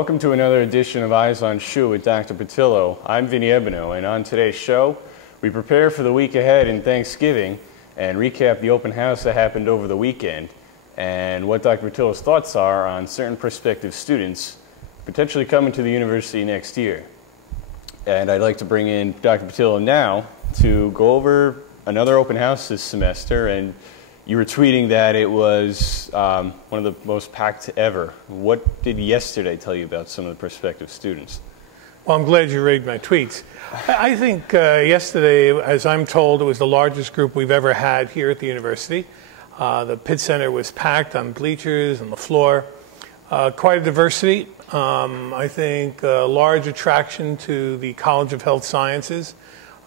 Welcome to another edition of Eyes on SHU with Dr. Petillo. I'm Vinny Ebenau, and on today's show, we prepare for the week ahead in Thanksgiving and recap the open house that happened over the weekend and what Dr. Petillo's thoughts are on certain prospective students potentially coming to the university next year. And I'd like to bring in Dr. Petillo now to go over another open house this semester, and you were tweeting that it was one of the most packed ever. What did yesterday tell you about some of the prospective students? Well, I'm glad you read my tweets. I think yesterday, as I'm told, it was the largest group we've ever had here at the university. The Pitt Center was packed on bleachers, on the floor. Quite a diversity. I think a large attraction to the College of Health Sciences.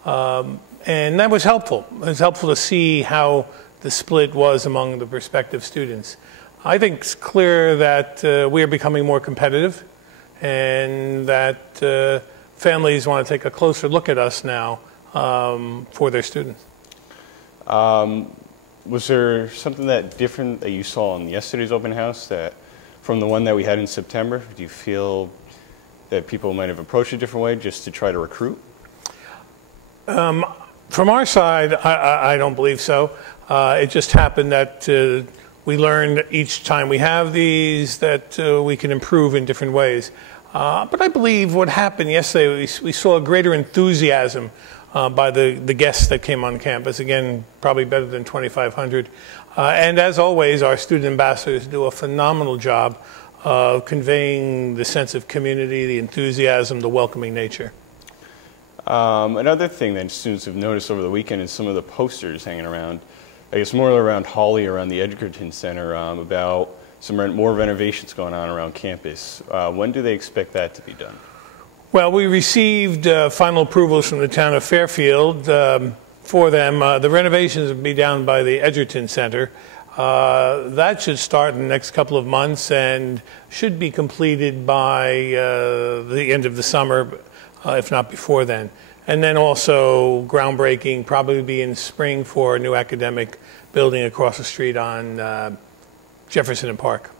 And that was helpful. It was helpful to see how the split was among the prospective students. I think it's clear that we are becoming more competitive and that families want to take a closer look at us now for their students. Was there something that different that you saw in yesterday's open house that from the one that we had in September? Do you feel that people might have approached it a different way just to try to recruit? From our side, I don't believe so. It just happened that we learned each time we have these that we can improve in different ways. But I believe what happened yesterday, we saw a greater enthusiasm by the guests that came on campus. Again, probably better than 2,500. And as always, our student ambassadors do a phenomenal job of conveying the sense of community, the enthusiasm, the welcoming nature. Another thing that students have noticed over the weekend is some of the posters hanging around, I guess more around Hawley, around the Edgerton Center, about some more renovations going on around campus. When do they expect that to be done? Well, we received final approvals from the town of Fairfield for them. The renovations will be down by the Edgerton Center. That should start in the next couple of months and should be completed by the end of the summer, if not before then. And then also groundbreaking, probably be in spring for a new academic building across the street on Jefferson and Park.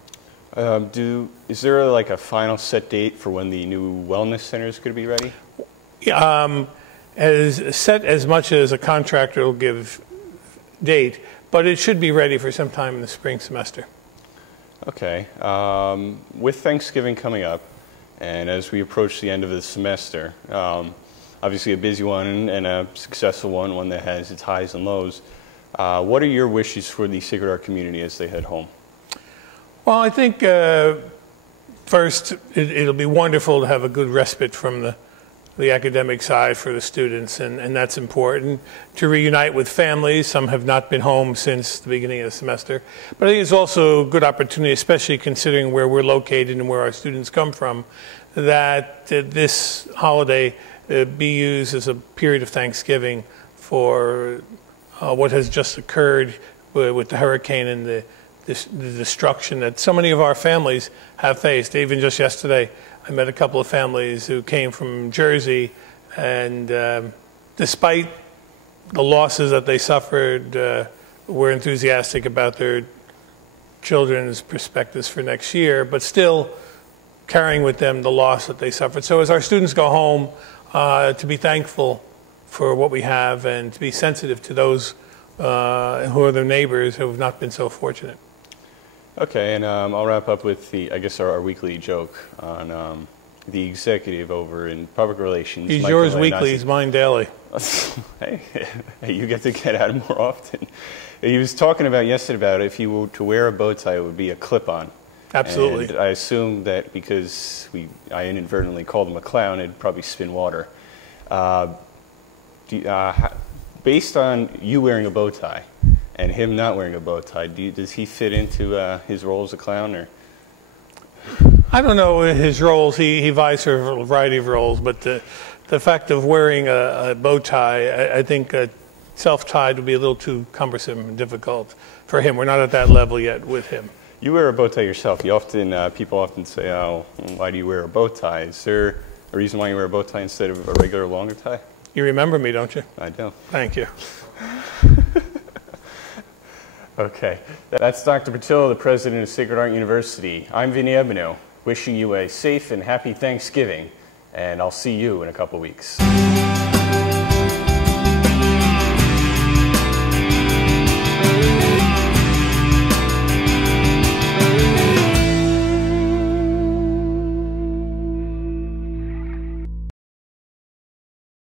Is there like a final set date for when the new wellness center is going to be ready? As set as much as a contractor will give date, but it should be ready for sometime in the spring semester. Okay. With Thanksgiving coming up, and as we approach the end of the semester, obviously a busy one and a successful one that has its highs and lows. What are your wishes for the Sacred Heart community as they head home? Well, I think first it'll be wonderful to have a good respite from the academic side for the students, and that's important. To reunite with families. Some have not been home since the beginning of the semester. But I think it's also a good opportunity, especially considering where we're located and where our students come from, that this holiday be used as a period of Thanksgiving for what has just occurred with the hurricane and the destruction that so many of our families have faced. Even just yesterday, I met a couple of families who came from Jersey, and despite the losses that they suffered, were enthusiastic about their children's perspectives for next year, but still carrying with them the loss that they suffered. So as our students go home, to be thankful for what we have and to be sensitive to those who are their neighbors who have not been so fortunate. Okay, and I'll wrap up with I guess our weekly joke on the executive over in public relations. He's yours weekly, he's mine daily. Hey, you get to get out more often. He was talking about yesterday about if you were to wear a bow tie, it would be a clip-on. Absolutely. And I assume that because I inadvertently called him a clown, it'd probably spin water. Based on you wearing a bow tie and him not wearing a bow tie, does he fit into his role as a clown? Or? I don't know his roles. He vies for a variety of roles, but the fact of wearing a bow tie, I think self-tied would be a little too cumbersome and difficult for him. We're not at that level yet with him. You wear a bow tie yourself. People often say, "Oh, why do you wear a bow tie?" Is there a reason why you wear a bow tie instead of a regular longer tie? You remember me, don't you? I do. Thank you. Okay. That's Dr. Petillo, the president of Sacred Heart University. I'm Vinny Ebenau. wishing you a safe and happy Thanksgiving, and I'll see you in a couple weeks.